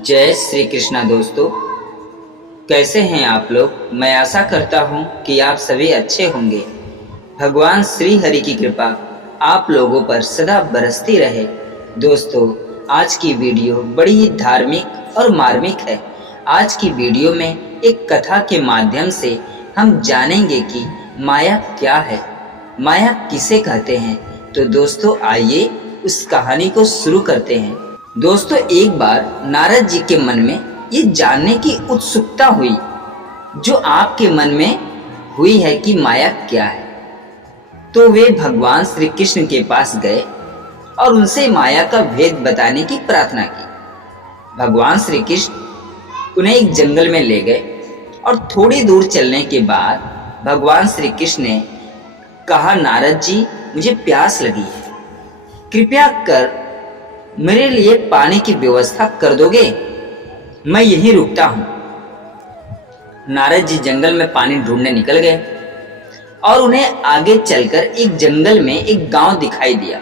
जय श्री कृष्णा दोस्तों, कैसे हैं आप लोग। मैं आशा करता हूं कि आप सभी अच्छे होंगे। भगवान श्री हरि की कृपा आप लोगों पर सदा बरसती रहे। दोस्तों, आज की वीडियो बड़ी ही धार्मिक और मार्मिक है। आज की वीडियो में एक कथा के माध्यम से हम जानेंगे कि माया क्या है, माया किसे कहते हैं। तो दोस्तों, आइए उस कहानी को शुरू करते हैं। दोस्तों, एक बार नारद जी के मन में ये जानने की उत्सुकता हुई जो आपके मन में हुई है कि माया क्या है। तो वे भगवान श्री कृष्ण के पास गए और उनसे माया का भेद बताने की प्रार्थना की। भगवान श्री कृष्ण उन्हें एक जंगल में ले गए और थोड़ी दूर चलने के बाद भगवान श्री कृष्ण ने कहा, नारद जी, मुझे प्यास लगी है, कृपया कर मेरे लिए पानी की व्यवस्था कर दोगे, मैं यहीं रुकता हूं। नारद जी जंगल में पानी ढूंढने निकल गए और उन्हें आगे चलकर एक जंगल में एक गांव दिखाई दिया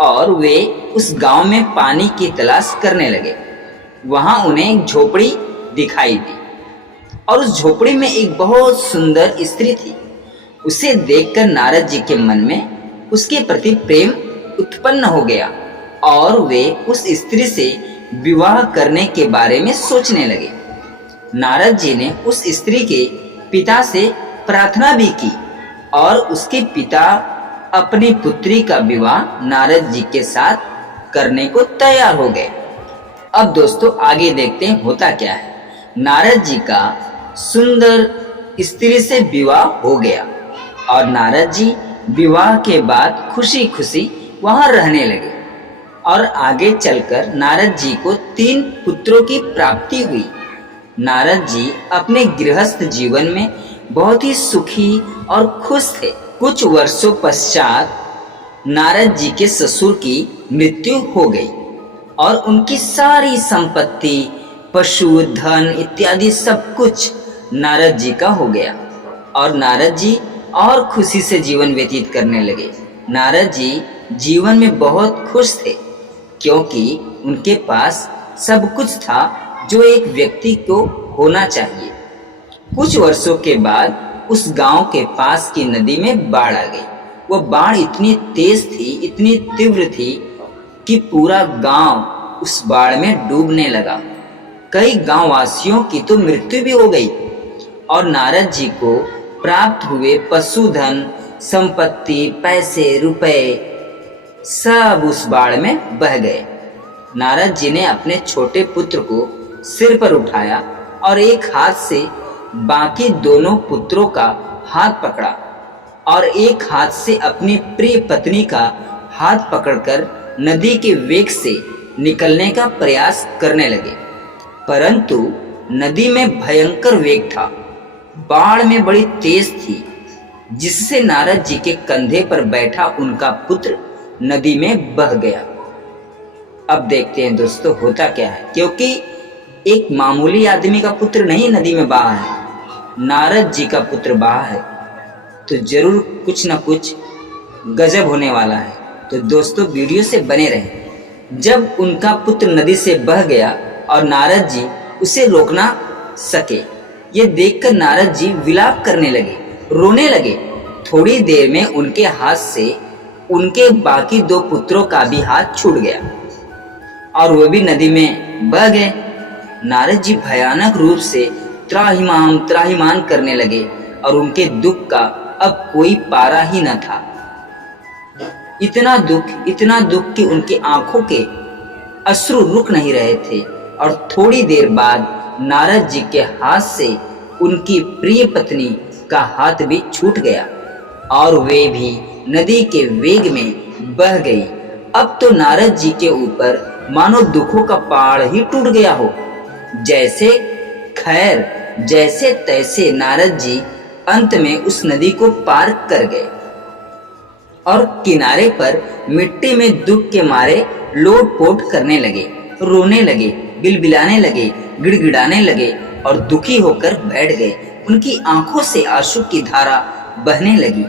और वे उस गांव में पानी की तलाश करने लगे। वहां उन्हें एक झोपड़ी दिखाई दी और उस झोपड़ी में एक बहुत सुंदर स्त्री थी। उसे देखकर नारद जी के मन में उसके प्रति प्रेम उत्पन्न हो गया और वे उस स्त्री से विवाह करने के बारे में सोचने लगे। नारद जी ने उस स्त्री के पिता से प्रार्थना भी की और उसके पिता अपनी पुत्री का विवाह नारद जी के साथ करने को तैयार हो गए। अब दोस्तों, आगे देखते हैं होता क्या है। नारद जी का सुंदर स्त्री से विवाह हो गया और नारद जी विवाह के बाद खुशी खुशी वहां रहने लगे और आगे चलकर नारद जी को 3 पुत्रों की प्राप्ति हुई। नारद जी अपने गृहस्थ जीवन में बहुत ही सुखी और खुश थे। कुछ वर्षों पश्चात नारद जी के ससुर की मृत्यु हो गई और उनकी सारी संपत्ति, पशु, धन इत्यादि सब कुछ नारद जी का हो गया और नारद जी और खुशी से जीवन व्यतीत करने लगे। नारद जी जीवन में बहुत खुश थे क्योंकि उनके पास सब कुछ था जो एक व्यक्ति को होना चाहिए। कुछ वर्षों के बाद उस गांव के पास की नदी में बाढ़ आ गई। वह बाढ़ इतनी तेज थी, इतनी तीव्र थी कि पूरा गांव उस बाढ़ में डूबने लगा। कई गांव वासियों की तो मृत्यु भी हो गई और नारद जी को प्राप्त हुए पशुधन, संपत्ति, पैसे, रुपए सब उस बाढ़ में बह गए। नारद जी ने अपने छोटे पुत्र को सिर पर उठाया और एक हाथ से बाकी दोनों पुत्रों का हाथ पकड़ा और एक हाथ से अपनी प्रिय पत्नी का हाथ पकड़कर नदी के वेग से निकलने का प्रयास करने लगे। परंतु नदी में भयंकर वेग था, बाढ़ में बड़ी तेज थी, जिससे नारद जी के कंधे पर बैठा उनका पुत्र नदी में बह गया। अब देखते हैं दोस्तों होता क्या है, क्योंकि एक मामूली आदमी का पुत्र नहीं नदी में बहा है, नारद जी का पुत्र बहा है, तो जरूर कुछ ना कुछ गजब होने वाला है। तो दोस्तों, वीडियो से बने रहें। जब उनका पुत्र नदी से बह गया और नारद जी उसे रोक ना सके, ये देखकर नारद जी विलाप करने लगे, रोने लगे। थोड़ी देर में उनके हाथ से उनके बाकी 2 पुत्रों का भी हाथ छूट गया और वो भी नदी में बह गए। नारद जी भयानक रूप से त्राहिमाम त्राहिमाम करने लगे और उनके दुख का अब कोई पारा ही न था। इतना दुख कि उनकी आंखों के अश्रु रुक नहीं रहे थे और थोड़ी देर बाद नारद जी के हाथ से उनकी प्रिय पत्नी का हाथ भी छूट गया और वे भी नदी के वेग में बह गई। अब तो नारद जी के ऊपर मानो दुखों का पहाड़ ही टूट गया हो। जैसे तैसे नारद जी अंत में उस नदी को पार कर गए और किनारे पर मिट्टी में दुख के मारे लोट-पोट करने लगे, रोने लगे, बिलबिलाने लगे, गिड़गिड़ाने लगे और दुखी होकर बैठ गए। उनकी आंखों से आंसू की धारा बहने लगी।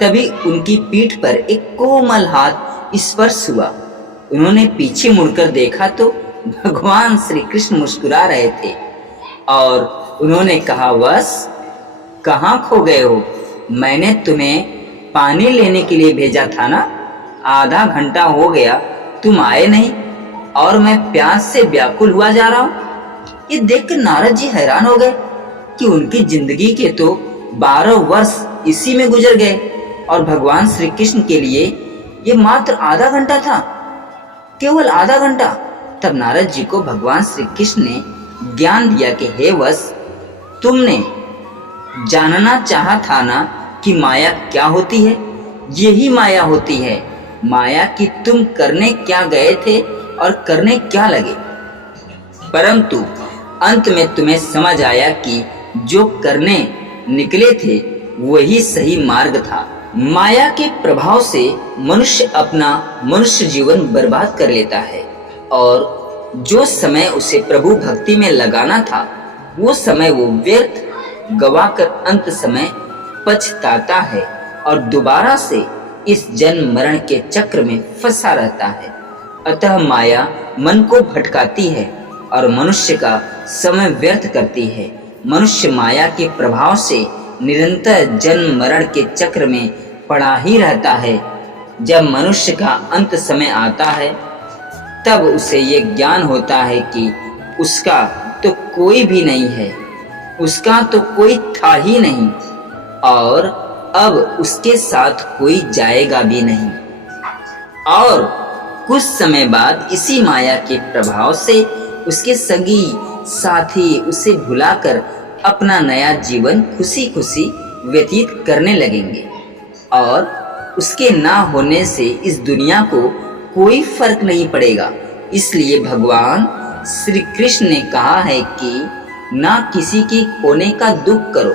तभी उनकी पीठ पर एक कोमल हाथ स्पर्श हुआ। उन्होंने पीछे मुड़कर देखा तो भगवान श्री कृष्ण मुस्कुरा रहे थे और उन्होंने कहा, वत्स, कहाँ खो गए हो? मैंने तुम्हें पानी लेने के लिए भेजा था ना। आधा घंटा हो गया, तुम आए नहीं और मैं प्यास से व्याकुल हुआ जा रहा हूँ। ये देखकर नारद जी हैरान हो गए कि उनकी जिंदगी के तो 12 वर्ष इसी में गुजर गए और भगवान श्री कृष्ण के लिए ये मात्र आधा घंटा था, केवल आधा घंटा। तब नारद जी को भगवान श्री कृष्ण ने ज्ञान दिया कि हे वत्स, तुमने जानना चाहा था ना कि माया क्या होती है। यही माया होती है, माया कि तुम करने क्या गए थे और करने क्या लगे, परंतु अंत में तुम्हें समझ आया कि जो करने निकले थे वही सही मार्ग था। माया के प्रभाव से मनुष्य अपना मनुष्य जीवन बर्बाद कर लेता है और जो समय उसे प्रभु भक्ति में लगाना था वो समय वो व्यर्थ गवाकर अंत समय पछताता है और दोबारा से इस जन्म मरण के चक्र में फंसा रहता है। अतः माया मन को भटकाती है और मनुष्य का समय व्यर्थ करती है। मनुष्य माया के प्रभाव से निरंतर जन्म मरण के चक्र में पड़ा ही रहता है। जब मनुष्य का अंत समय आता है तब उसे ये ज्ञान होता है कि उसका तो कोई भी नहीं है, उसका तो कोई था ही नहीं और अब उसके साथ कोई जाएगा भी नहीं। और कुछ समय बाद इसी माया के प्रभाव से उसके संगी साथी उसे भुलाकर अपना नया जीवन खुशी खुशी व्यतीत करने लगेंगे और उसके ना होने से इस दुनिया को कोई फर्क नहीं पड़ेगा। इसलिए भगवान श्री कृष्ण ने कहा है कि ना किसी के खोने का दुख करो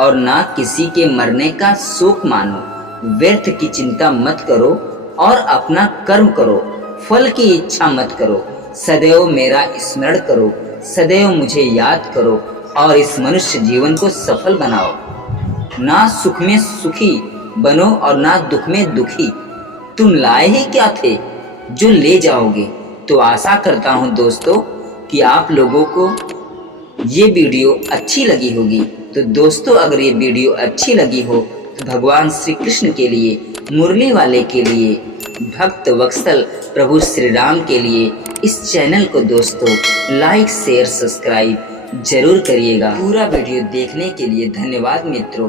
और ना किसी के मरने का शोक मानो। व्यर्थ की चिंता मत करो और अपना कर्म करो, फल की इच्छा मत करो। सदैव मेरा स्मरण करो, सदैव मुझे याद करो और इस मनुष्य जीवन को सफल बनाओ। ना सुख में सुखी बनो और ना दुख में दुखी। तुम लाए ही क्या थे जो ले जाओगे। तो आशा करता हूँ दोस्तों कि आप लोगों को ये वीडियो अच्छी लगी होगी। तो दोस्तों, अगर ये वीडियो अच्छी लगी हो तो भगवान श्री कृष्ण के लिए, मुरली वाले के लिए, भक्त वत्सल प्रभु श्री राम के लिए इस चैनल को दोस्तों लाइक शेयर सब्सक्राइब जरूर करिएगा। पूरा वीडियो देखने के लिए धन्यवाद मित्रों।